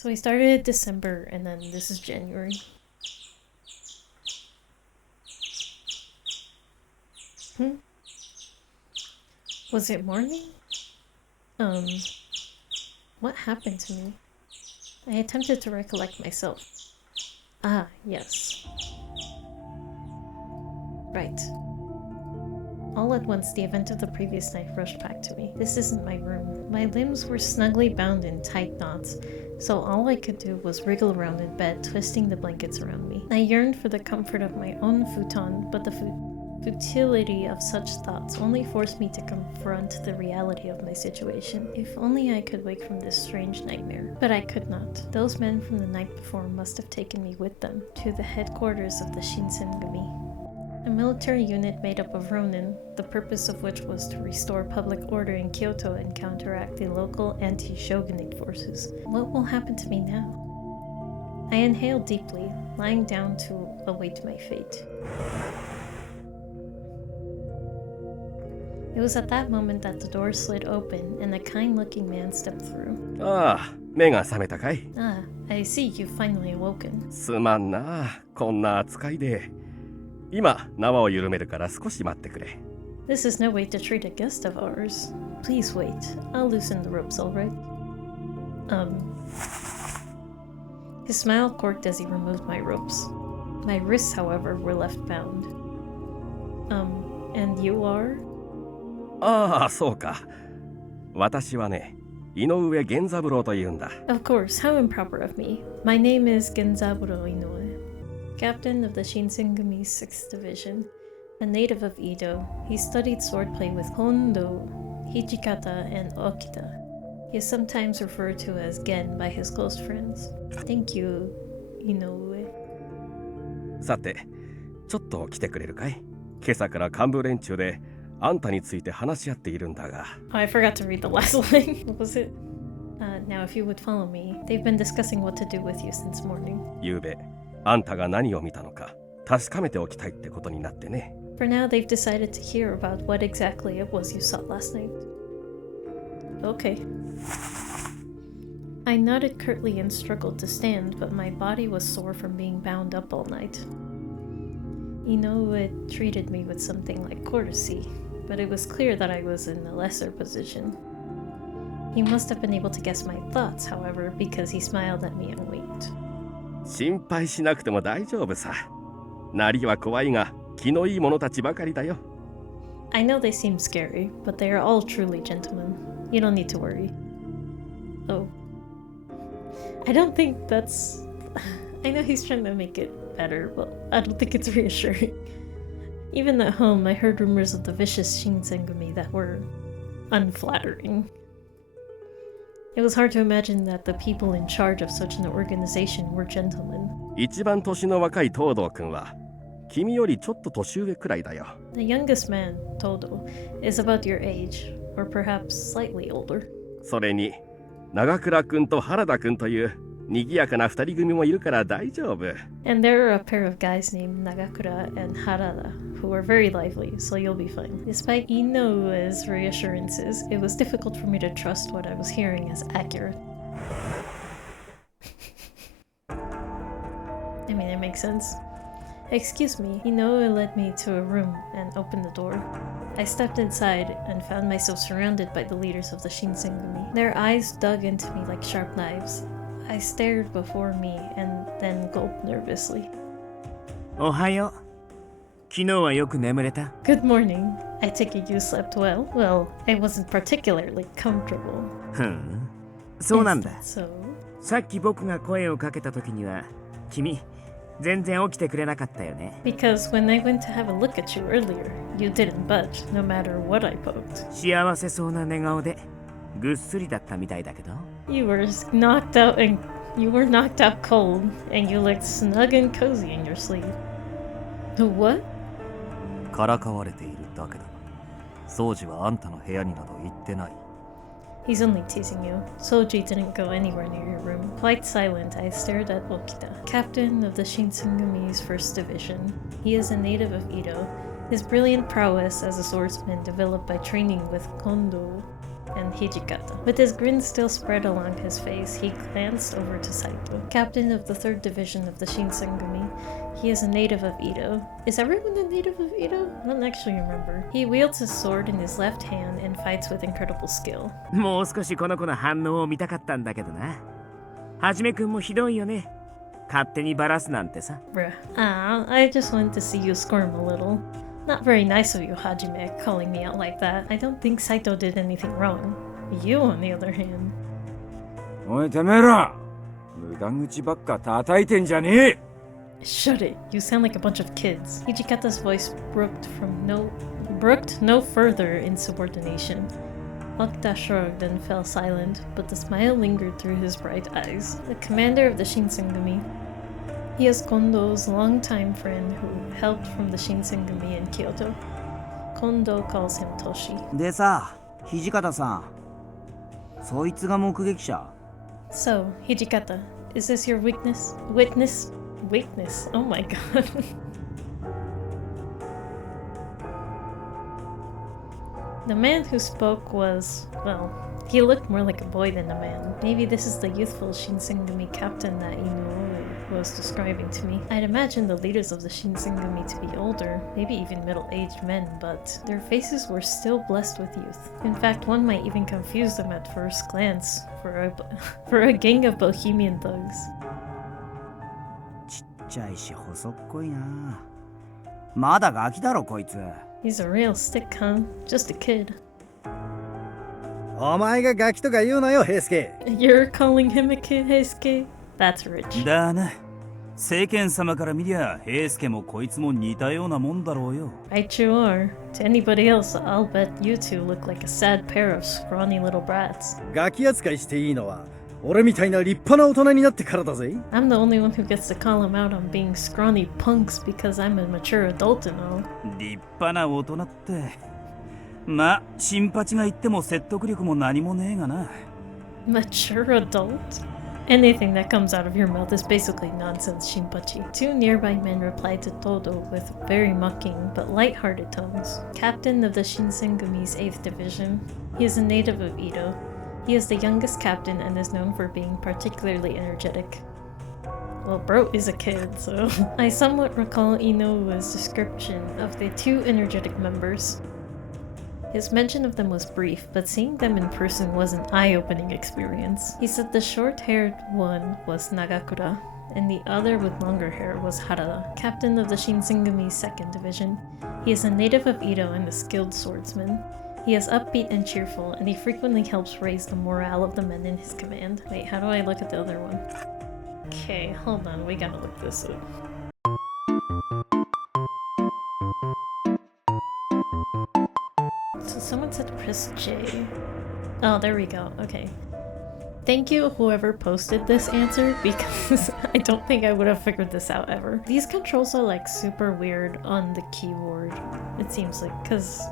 So we started December, and then this is January. Was it morning? What happened to me? I attempted to recollect myself. Ah, yes. Right. All at once, the event of the previous night rushed back to me. This isn't my room. My limbs were snugly bound in tight knots, so all I could do was wriggle around in bed, twisting the blankets around me. I yearned for the comfort of my own futon, but the futility of such thoughts only forced me to confront the reality of my situation. If only I could wake from this strange nightmare. But I could not. Those men from the night before must have taken me with them to the headquarters of the Shinsengumi. A military unit made up of Ronin, the purpose of which was to restore public order in Kyoto and counteract the local anti-shogunate forces. What will happen to me now? I inhaled deeply, lying down to await my fate. It was at that moment that the door slid open and a kind-looking man stepped through. Ah, 目が覚めたかい? Ah, I see you've finally awoken. すまんな、こんな扱いで。今、縄を緩めるから少し待ってくれ。This is no way to treat a guest of ours. Please wait. I'll loosen the ropes, all right? His smile corked as he removed my ropes. My wrists, however, were left bound. And you are? ああ、そうか。私はね、井上源三郎というんだ。Of course, how improper of me. My name is Genzaburo Inoue, captain of the Shinsengumi 6th Division. A native of Edo, he studied swordplay with Hondo, Hijikata, and Okita. He is sometimes referred to as Gen by his close friends. Thank you, Inoue. さて、ちょっと来てくれるかい？今朝から幹部連中であんたについて話し合っているんだが。Oh, I forgot to read the last line. What was it? Now if you would follow me, they've been discussing what to do with you since morning. ゆうべ、あんたが何を見たのか確かめておきたいってことになってね。For now, they've decided to hear about what exactly it was you saw last night. Okay. I nodded curtly and struggled to stand, but my body was sore from being bound up all night. Inoue treated me with something like courtesy, but it was clear that I was in a lesser position. He must have been able to guess my thoughts, however, because he smiled at me and winked. 心配しなくても大丈夫さ。なりは怖いが気のいい者たちばかりだよ。I know they seem scary, but they are all truly gentlemen. You don't need to worry. Oh. I don't think that's... I know he's trying to make it better, but I don't think it's reassuring. Even at home, I heard rumors of the vicious Shinsengumi that were unflattering. It was hard to imagine that the people in charge of such an organization were gentlemen. 一番年の若い東堂君は君よりちょっと年上くらいだよ。The youngest man, Todo, is about your age, or perhaps slightly older. それに長倉君と原田君という賑やかな二人組もいるから大丈夫。And there are a pair of guys named Nagakura and Harada, who are very lively, so you'll be fine. Despite Inoue's reassurances, it was difficult for me to trust what I was hearing as accurate. I mean, it makes sense. Excuse me, Inoue led me to a room and opened the door. I stepped inside and found myself surrounded by the leaders of the Shinsengumi. Their eyes dug into me like sharp knives. I stared before me and then gulped nervously. おはよう。昨日はよく眠れた？ Good morning. I take it you slept well? Well, I wasn't particularly comfortable. そうなんだ。So? さっき僕が声をかけた時には、君、全然起きてくれなかったよね。Because when I went to have a look at you earlier, you didn't budge, no matter what I poked. 幸せそうな寝顔で、ぐっすりだったみたいだけど。You were knocked out cold, and you looked snug and cozy in your sleep. What? からかわれているだけだ。掃除はあんたの部屋になど行ってない。He's only teasing you. Soji didn't go anywhere near your room. Quite silent, I stared at Okita, captain of the Shinsengumi's 1st Division. He is a native of Edo. His brilliant prowess as a swordsman developed by training with Kondo and Hijikata. With his grin still spread along his face, he glanced over to Saito, captain of the 3rd Division of the Shinsengumi. He is a native of Edo. Is everyone a native of Edo? I don't actually remember. He wields his sword in his left hand and fights with incredible skill. もう少しこの子の反応を見たかったんだけどな。はじめくんもひどいよね。勝手にバラすなんてさ。Bruh. I just wanted to see you squirm a little. Not very nice of you, Hajime, calling me out like that. I don't think Saito did anything wrong. You, on the other hand. おいてめえら、無駄口ばっか叩いてんじゃねえ。Shut it. You sound like a bunch of kids. Hijikata's voice brooked no further insubordination. Okuta shrugged and fell silent, but the smile lingered through his bright eyes. The commander of the Shinsengumi. He is Kondo's longtime friend who helped from the Shinsengumi in Kyoto. Kondo calls him Toshi. でさ、土方さん、そいつが目撃者。 So, Hijikata, is this your weakness? Witness? Oh my god. The man who spoke was, well, he looked more like a boy than a man. Maybe this is the youthful Shinsengumi captain that Inoue was describing to me. I'd imagine the leaders of the Shinsengumi to be older, maybe even middle-aged men, but their faces were still blessed with youth. In fact, one might even confuse them at first glance for a gang of bohemian thugs. ちっちゃいし細っこいな。まだガキだろこいつ。 He's a real stick, huh? Just a kid. お前がガキとか言うなよ、平介。 You're calling him a kid, Heisuke? That's rich. だな。世間様から見りゃ、平介もこいつも似たようなもんだろうよ。 Right you are. To anybody else, I'll bet you two look like a sad pair of scrawny little brats. ガキ扱いしていいのは、俺みたいな立派な大人になってからだぜ。 I'm the only one who gets to call him out on being scrawny punks because I'm a mature adult and all. 立派な大人って。まあ、新八が言っても説得力も何もねえがな。 Mature adult? Anything that comes out of your mouth is basically nonsense, Shinpachi. Two nearby men replied to Todo with very mocking but light-hearted tones. Captain of the Shinsengumi's 8th Division. He is a native of Edo. He is the youngest captain and is known for being particularly energetic. Well, bro is a kid, so... I somewhat recall Inoue's description of the two energetic members. His mention of them was brief, but seeing them in person was an eye-opening experience. He said the short-haired one was Nagakura, and the other with longer hair was Harada, captain of the Shinsengumi's 2nd Division. He is a native of Edo and a skilled swordsman. He is upbeat and cheerful, and he frequently helps raise the morale of the men in his command. Wait, how do I look at the other one? Okay, hold on, we gotta look this up. So someone said press J. Oh, there we go, okay. Thank you whoever posted this answer, because I don't think I would have figured this out ever. These controls are like super weird on the keyboard, it seems like, because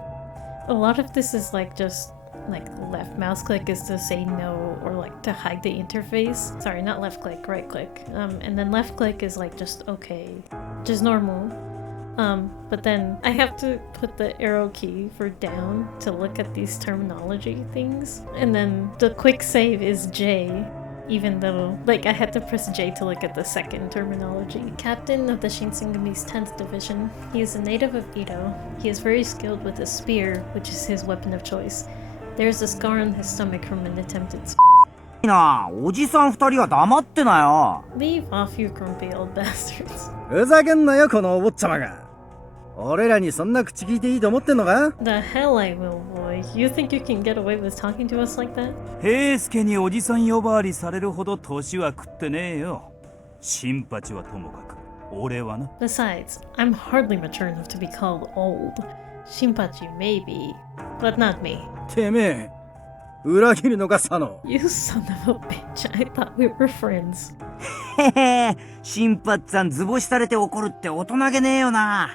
a lot of this is like just like left mouse click is to say no or like to hide the interface. Sorry, not left click, right click. And then left click is like just okay, just normal. But then I have to put the arrow key for down to look at these terminology things. And then the quick save is J, even though like I had to press J to look at the second terminology. Captain of the Shinsengumi's 10th Division. He is a native of Edo. He is very skilled with a spear, which is his weapon of choice. There is a scar on his stomach from an attempted いいな、おじさん二人は黙ってなよ。 Leave off, you grumpy old bastards. ふざけんなよ、このお坊ちゃまが。俺らにそんな口聞いていいと思ってんのか？ The hell I will, boy. You think you can get away with talking to us like that? 平介におじさん呼ばわりされるほど年は食ってねえよ。新八はともかく、俺はな。 Besides, I'm hardly mature enough to be called old. Shinpachi may be, but not me. てめえ、裏切るのか、佐野。 You son of a bitch. I thought we were friends. へへ、新八さん図星されて怒るって大人げねえよな。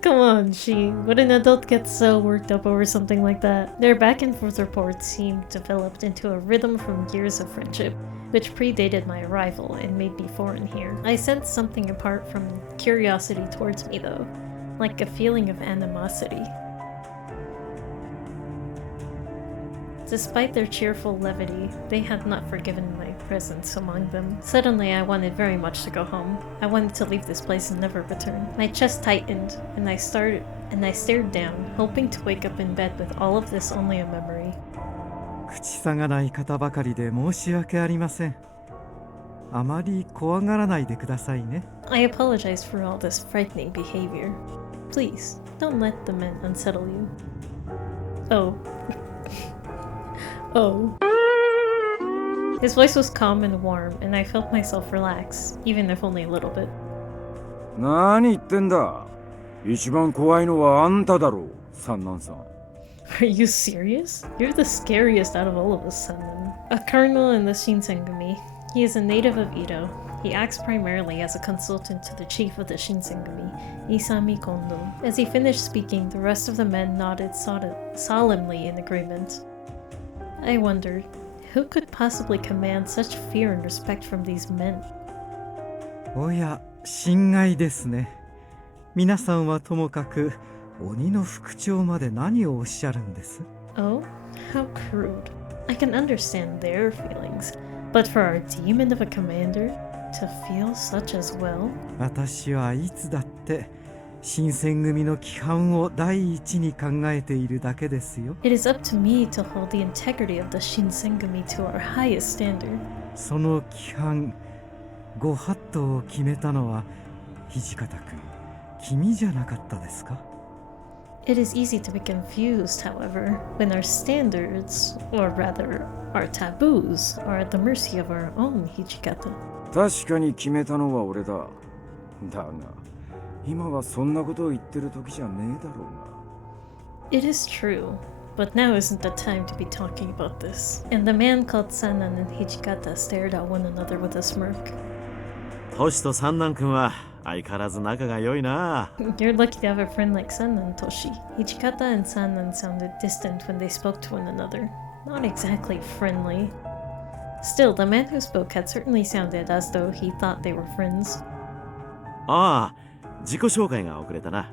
Come on, Shin. Would an adult get so worked up over something like that? Their back and forth reports seemed developed into a rhythm from years of friendship, which predated my arrival and made me foreign here. I sensed something apart from curiosity towards me, though, like a feeling of animosity. Despite their cheerful levity, they had not forgiven my presence among them. Suddenly, I wanted very much to go home. I wanted to leave this place and never return. My chest tightened, and I stared down, hoping to wake up in bed with all of this only a memory. 口さがない方ばかりで申し訳ありません。あまり怖がらないでくださいね。I apologize for all this frightening behavior. Please, don't let the men unsettle you. Oh. Oh. His voice was calm and warm, and I felt myself relax, even if only a little bit. 何言ってんだ。一番怖いのはあんただろう、三男さん。Are you serious? You're the scariest out of all of us, Sennin. A colonel in the Shinsengumi. He is a native of Edo. He acts primarily as a consultant to the chief of the Shinsengumi, Isami Kondo. As he finished speaking, the rest of the men nodded solemnly in agreement. I wondered, who could possibly command such fear and respect from these men? おや、心外ですね。皆さんはともかく、鬼の副長まで何をおっしゃるんです？ Oh, how crude. I can understand their feelings, but for our demon of a commander to feel such as well? 私はいつだって新選組の規範を第一に考えているだけですよ。It is up to me to hold the integrity of the Shinsengumi to our highest standard. その規範、ご法度を決めたのは土方君、君じゃなかったですか？ It is easy to be confused, however, when our standards, or rather, our taboos, are at the mercy of our own Hijikata. 確かに決めたのは俺だ。だが、今はそんなことを言ってる時じゃねえだろうが。It is true, but now isn't the time to be talking about this. And the man called Sannan and Hijikata stared at one another with a smirk. トシと三男君は相変わらず仲が良いな。You're lucky to have a friend like Sannan, Toshi. Hijikata and Sannan sounded distant when they spoke to one another. Not exactly friendly. Still, the man who spoke had certainly sounded as though he thought they were friends. ああ、自己紹介が遅れたな。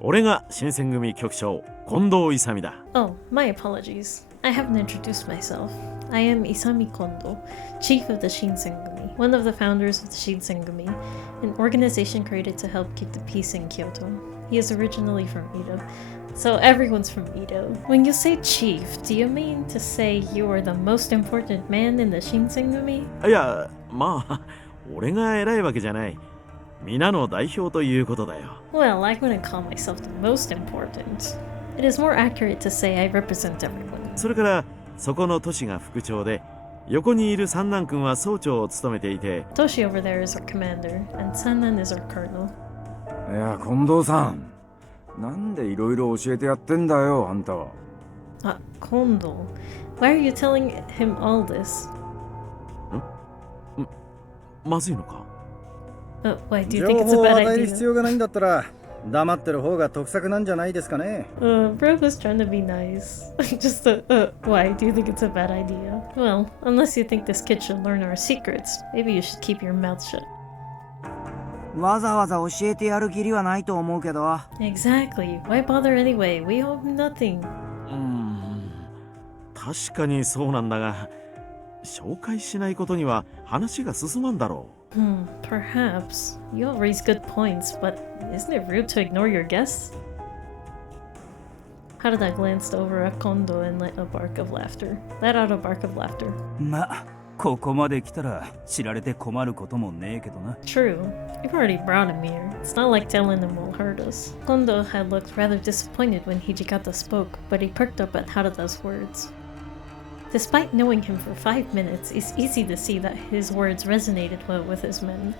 俺が新選組局長、近藤勇だ。Oh, my apologies. I haven't introduced myself. I am Isami Kondo, chief of the Shinsengumi, one of the founders of the Shinsengumi, an organization created to help keep the peace in Kyoto. He is originally from Edo, so everyone's from Edo. When you say chief, do you mean to say you are the most important man in the Shinsengumi? いや、まあ、俺が偉いわけじゃない。皆の代表ということだよ。Well, I wouldn't call myself the most important. It is more accurate to say I represent everyone. それからそこのトシが副長で、横にいる三男君は総長を務めていて、 Toshi over there is our commander, and Sannan is our colonel. いや、近藤さん。なんでいろいろ教えてやってんだよ、あんたは。Kondo. Why are you telling him all this? まずいのか？ Why do you 情 think it's a 報を bad 与える必 idea? 要がないんだったら黙ってる方が得策なんじゃないですかね。Bro was trying to be nice. Just why do you think it's a bad idea? Well, unless you think this kid should learn our secrets, maybe you should keep your mouth shut. わざわざ教えてやる義理はないと思うけど。 Exactly. Why bother anyway? We owe him nothing. 確かにそうなんだが、紹介しないことには話が進まんだろう。Perhaps. You all raise good points, but isn't it rude to ignore your guests? Harada glanced over at Kondo and let out a bark of laughter. ま、ここまで来たら知られて困ることもねえけどな。 True. You've already brought him here. It's not like telling him will hurt us. Kondo had looked rather disappointed when Hijikata spoke, but he perked up at Harada's words. Despite knowing him for 5 minutes, it's easy to see that his words resonated well with his men.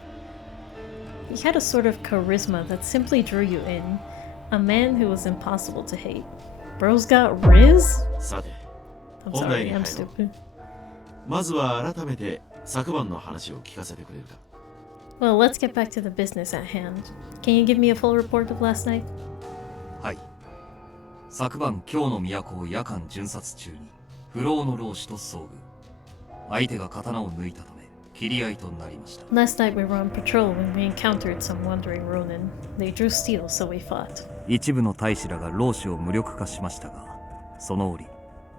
He had a sort of charisma that simply drew you in, a man who was impossible to hate. Bro's got Riz? さて、 I'm 本題に sorry, I'm 入ろう。 stupid. まずは改めて昨晩の話を聞かせてくれるか。 Well, let's get back to the business at hand. Can you give me a full report of last night? はい。昨晩京の都を夜間巡察中に不老の老師と遭遇。相手が刀を抜いたため切り合いとなりました。 Last night we were on patrol when we encountered some wandering Ronin. They drew steel, so we fought. 一部の大使らが老師を無力化しましたが、その折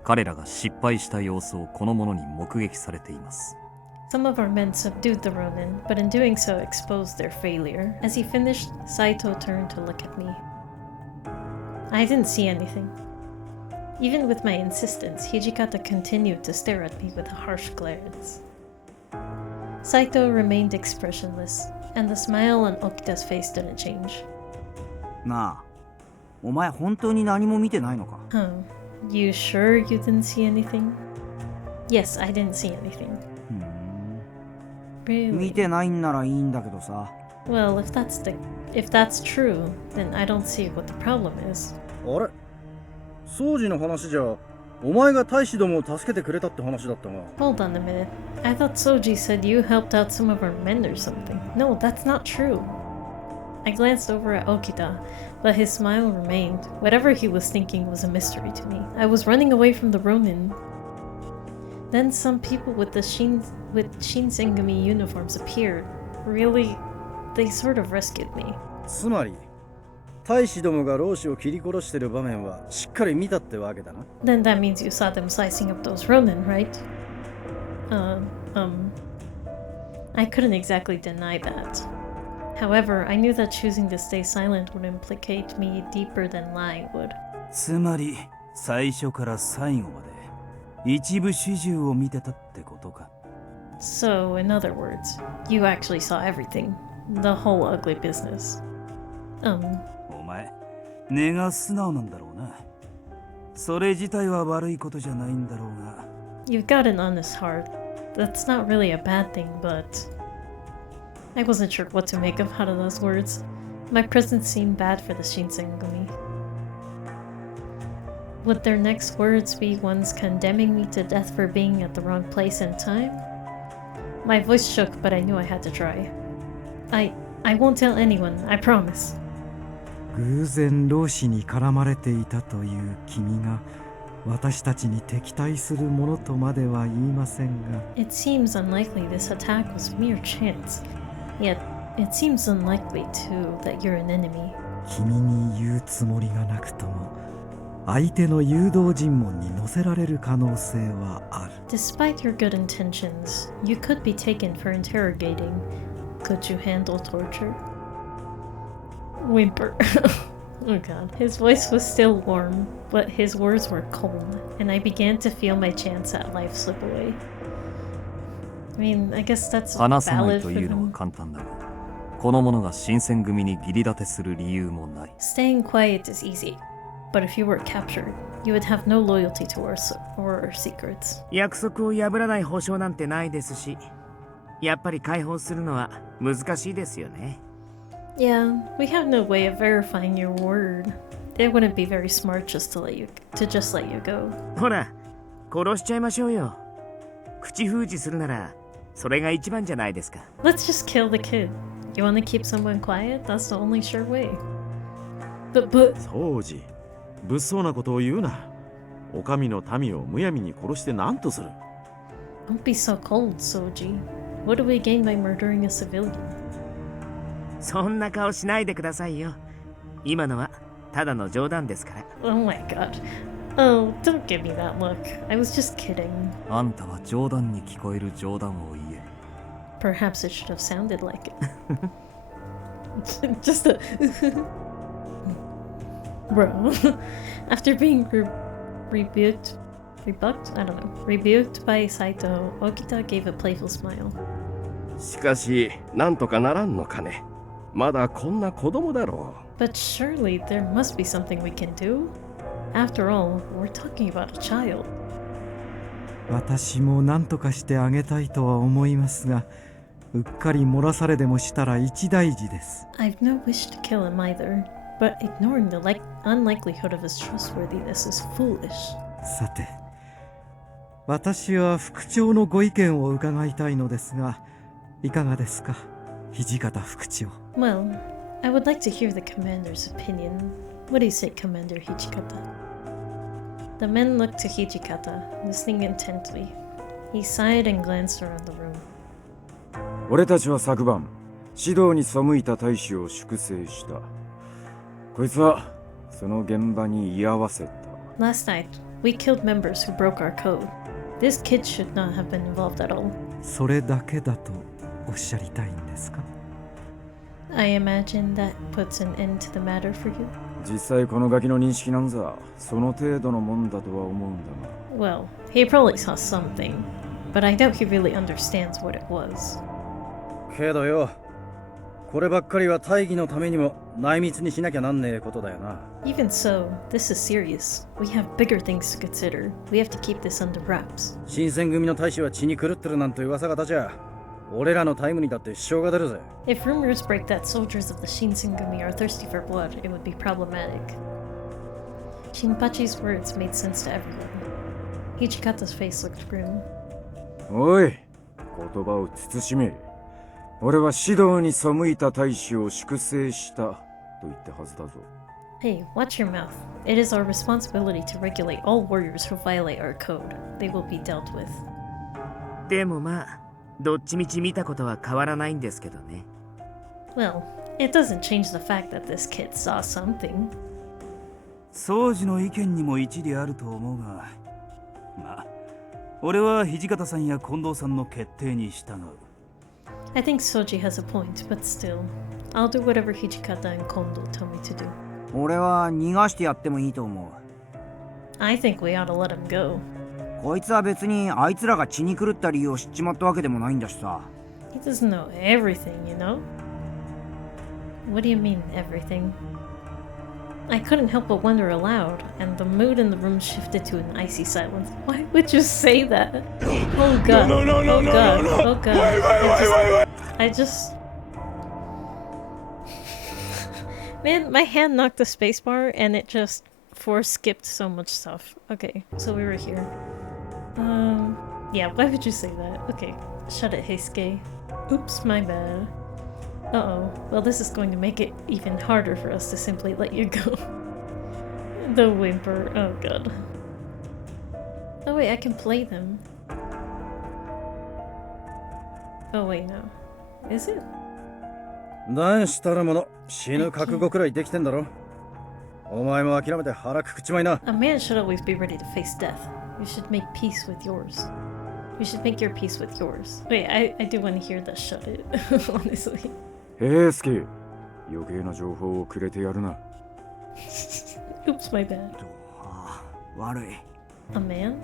彼らが失敗した様子をこの者に目撃されています。 Some of our men subdued the Ronin, but in doing so exposed their failure. As he finished, Saito turned to look at me. I didn't see anything. Even with my insistence, Hijikata continued to stare at me with a harsh glance. Saito remained expressionless, and the smile on Okita's face didn't change. なあ、お前本当に何も見てないのか？ You sure you didn't see anything? Yes, I didn't see anything. 見 Really? てないんならいいんだけどさ。 Well, if that's true, then I don't see what the problem is. あれ掃除の話じゃ、お前が大使どもを助けてくれたって話だったが。 Hold on a minute. I thought Soji said you helped out some of our men or something. No, that's not true. I glanced over at Okita, but his smile remained. Whatever he was thinking was a mystery to me. I was running away from the Ronin. Then some people with Shinsengumi uniforms appeared. Really, they sort of rescued me. つまり、大使どもが老子を切り殺してる場面はしっかり見たってわけだな。Then that means you saw them slicing up those Ronin, right? I couldn't exactly deny that. However, I knew that choosing to stay silent would implicate me deeper than lying would. つまり最初から最後まで一部始終を見てたってことか。 So, in other words, you actually saw everything. The whole ugly business. お前根が素直なんだろうな。それ自体は悪いことじゃないんだろうが。 You've got an honest heart. That's not really a bad thing, but... I wasn't sure what to make of Harada's words. My presence seemed bad for the Shinsengumi. Would their next words be ones condemning me to death for being at the wrong place and time? My voice shook, but I knew I had to try. I won't tell anyone, I promise. 偶然老子に絡まれていたという君が私たちに敵対するものとまでは言いませんが。 It seems unlikely this attack was mere chance. Yet, it seems unlikely too that you're an enemy. 君に言うつもりがなくとも相手の誘導尋問に乗せられる可能性はある。 Despite your good intentions, you could be taken for interrogating. Could you handle torture? Whimper. Oh god. His voice was still warm, but his words were cold, and I began to feel my chance at life slip away. I mean, I guess that's 話さない valid と for いうのは them. 簡単だが、この者が新選組に義理立てする理由もない。 Staying quiet is easy, but if you were captured, you would have no loyalty to our secrets. 約束を破らない保証なんてないですし、やっぱり解放するのは難しいですよね。 Yeah, we have no way of verifying your word. It wouldn't be very smart just to let you go. ほら、殺しちゃいましょうよ。口封じするなら、それが一番じゃないですか。 Let's just kill the kid. You want to keep someone quiet? That's the only sure way. But 掃除物騒なことを言うな。お上の民をむやみに殺して何とする。 don't be so cold, Soji. What do we gain by murdering a civilian? そんな顔しないでくださいよ。今のはただの冗談ですから。 Oh my god. Oh, don't give me that look. I was just kidding. あんたは冗談に聞こえる冗談を言え。 Perhaps it should have sounded like it. Just a... Bro. After being rebuked? I don't know. Rebuked by Saito, Okita gave a playful smile. しかしなんとかならんのかね。まだこんな子供だろう。 But surely there must be something we can do? After all, we're talking about a child. 私も何とかしてあげたいとは思いますが、うっかり漏らされでもしたら一大事です。 I've no wish to kill him either, but ignoring the unlikelihood of his trustworthiness is foolish. さて、私は副長のご意見を伺いたいのですが、いかがですか、土方副長。 Well, I would like to hear the commander's opinion. What do you say, Commander Hijikata? The men looked to Hijikata, listening intently. He sighed and glanced around the room. 俺たちは昨晩指導に背いた大使を粛清した。こいつはその現場に居合わせた。 Last night, We killed members who broke our code. This kid should not have been involved at all. それだけだとおっしゃりたいんですか？ I imagine that puts an end to the matter for you. 実際このガキの認識なんざその程度のもんだとは思うんだが。Well, he probably saw something, but I doubt he really understands what it was. けどよ、こればっかりは大義のためにも内密にしなきゃなんねえことだよな。Even so, this is serious. We have bigger things to consider. We have to keep this under wraps. 新選組の大使は血に狂ってるなんて噂が立ちゃ、俺らのタイムにだって支障が出るぜ。If rumors break that soldiers of the Shinsengumi are thirsty for blood, it would be problematic. Shinpachi's words made sense to everyone. Hichikata's face looked grim. おい、言葉を慎め。俺は指導に背いた大使を粛清したと言ったはずだぞ。Hey, watch your mouth. It is our responsibility to regulate all warriors who violate our code. They will be dealt with. でもまあ、どっちみち見たことは変わらないんですけどね。Well, it doesn't change the fact that this kid saw something. 掃除の意見にも一理あると思うが、まあ、俺は土方さんや近藤さんの決定に従う。I think Soji has a point, but still, I'll do whatever Hichikata and Kondo tell me to do. 俺は逃がしてやってもいいと思う。 I think we ought to let him go. こいつは別にあいつらが血に狂った理由を知っちまったわけでもないんだしさ。 He doesn't know everything, you know? What do you mean, everything? I couldn't help but wonder aloud, and the mood in the room shifted to an icy silence. Why would you say that? Oh god. Oh god. Oh god. I just... Man, my hand knocked the spacebar and it just skipped so much stuff. Okay, so we were here. Yeah, why would you say that? Okay, shut it, Heisuke. Oops, my bad. Uh-oh. Well, this is going to make it even harder for us to simply let you go. The whimper. Oh god. Oh wait, I can play them. Oh wait, no. Is it? 男子たるもの、死ぬ覚悟くらいできてんだろ。お前も諦めて腹くくっちまいな。A man should always be ready to face death. You should make peace with yours. You should make your peace with yours. Wait, I do want to hear that shut it, honestly. 平助、余計な情報をくれてやるな。Oops, my bad. 悪い。A man?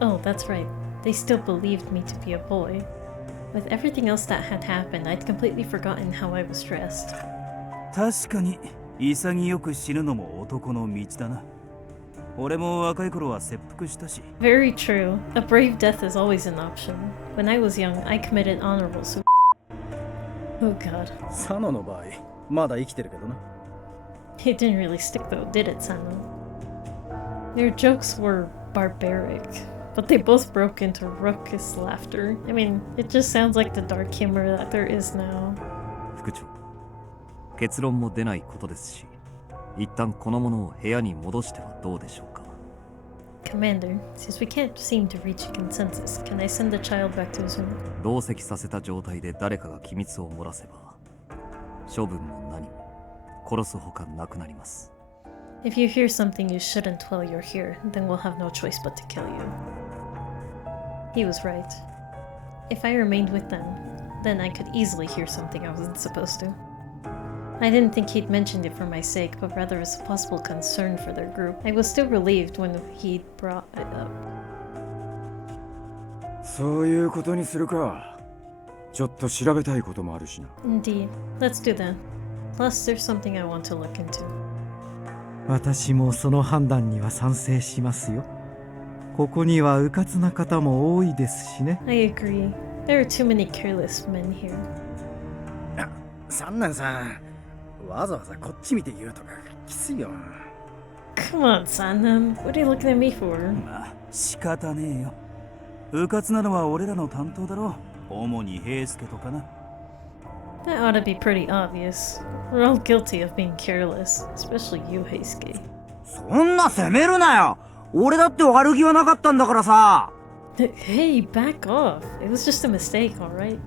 Oh, that's right. They still believed me to be a boy. With everything else that had happened, I'd completely forgotten how I was dressed. 確かに潔く死ぬのも男の道だな。俺も若い頃は切腹したし。 Very true. A brave death is always an option. When I was young, I committed honorable suicide. Oh god. 佐野の場合、まだ生きてるけどな。It didn't really stick though, did it, Sano? Their jokes were barbaric, but they both broke into raucous laughter. I mean, it just sounds like the dark humor that there is now. 副長、結論も出ないことですし、一旦このものを部屋に戻してはどうでしょうか。 Commander, since we can't seem to reach a consensus, can I send the child back to his room? 同席させた状態で誰かが機密を漏らせば、処分も何も殺すほかなくなります。 If you hear something you shouldn't while you're here, then we'll have no choice but to kill you. He was right. If I remained with them, then I could easily hear something I wasn't supposed to. I didn't think he'd mentioned it for my sake, but rather as a possible concern for their group. I was still relieved when he brought it up. そういうことにするか。ちょっと調べたいこともあるしな。Indeed. Let's do that. Plus, there's something I want to look into. 私もその判断には賛成しますよ。ここには迂闊な方も多いですしね。I agree. There are too many careless men here. 三男さん、わざわざこっち見て言うとかきついよ。Come on, Sanam. What are you looking at me for? まあ仕方ねえよ。迂闊なのは俺らの担当だろう。主に平助とかな。That ought to be pretty obvious. We're all guilty of being careless, especially you, Heisuke. そんな責めるなよ。俺だって悪気はなかったんだからさ。Hey, back off. It was just a mistake, alright?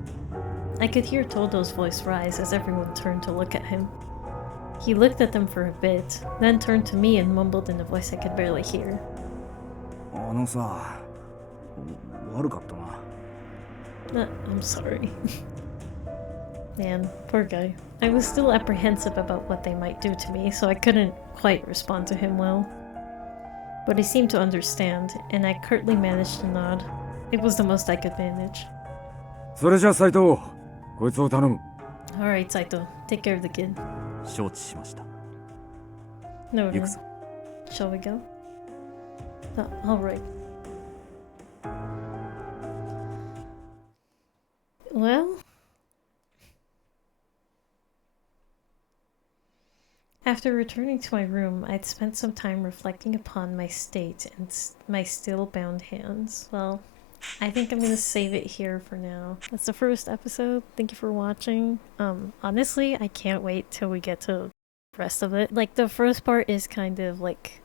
I could hear Todo's voice rise as everyone turned to look at him. He looked at them for a bit, then turned to me and mumbled in a voice I could barely hear. あのさ、悪かったな。I'm sorry. Man, poor guy. I was still apprehensive about what they might do to me, so I couldn't quite respond to him well. But he seemed to understand, and I curtly managed to nod. It was the most I could manage. それじゃ斎藤、こいつを頼む。Alright, Saito, take care of the kid. 承知しました。 No, 行 no. くぞ。 Shall we go? Alright. Well... After returning to my room, I'd spent some time reflecting upon my state and my still bound hands. Well, I think I'm gonna save it here for now. That's the first episode. Thank you for watching. Honestly, I can't wait till we get to the rest of it. Like, the first part is kind of like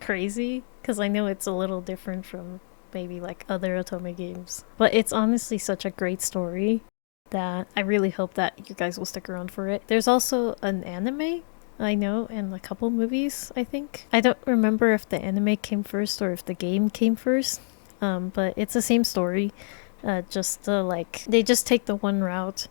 crazy, because I know it's a little different from maybe like other Otome games. But it's honestly such a great story that I really hope that you guys will stick around for it. There's also an anime, I know, and a couple movies, I think. I don't remember if the anime came first or if the game came first, but it's the same story. Just they just take the one route,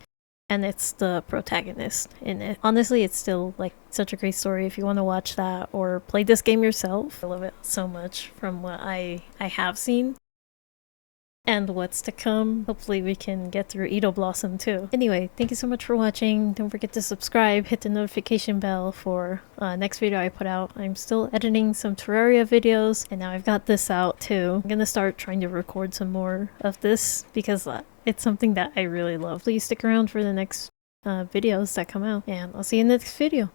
and it's the protagonist in it. Honestly, it's still like such a great story if you want to watch that or play this game yourself. I love it so much from what I have seen. And what's to come. Hopefully we can get through Edo Blossom too. Anyway, thank you so much for watching. Don't forget to subscribe, hit the notification bell for next video I put out. I'm still editing some Terraria videos, and now I've got this out too. I'm gonna start trying to record some more of this because it's something that I really love. Please stick around for the next videos that come out, and I'll see you in the next video.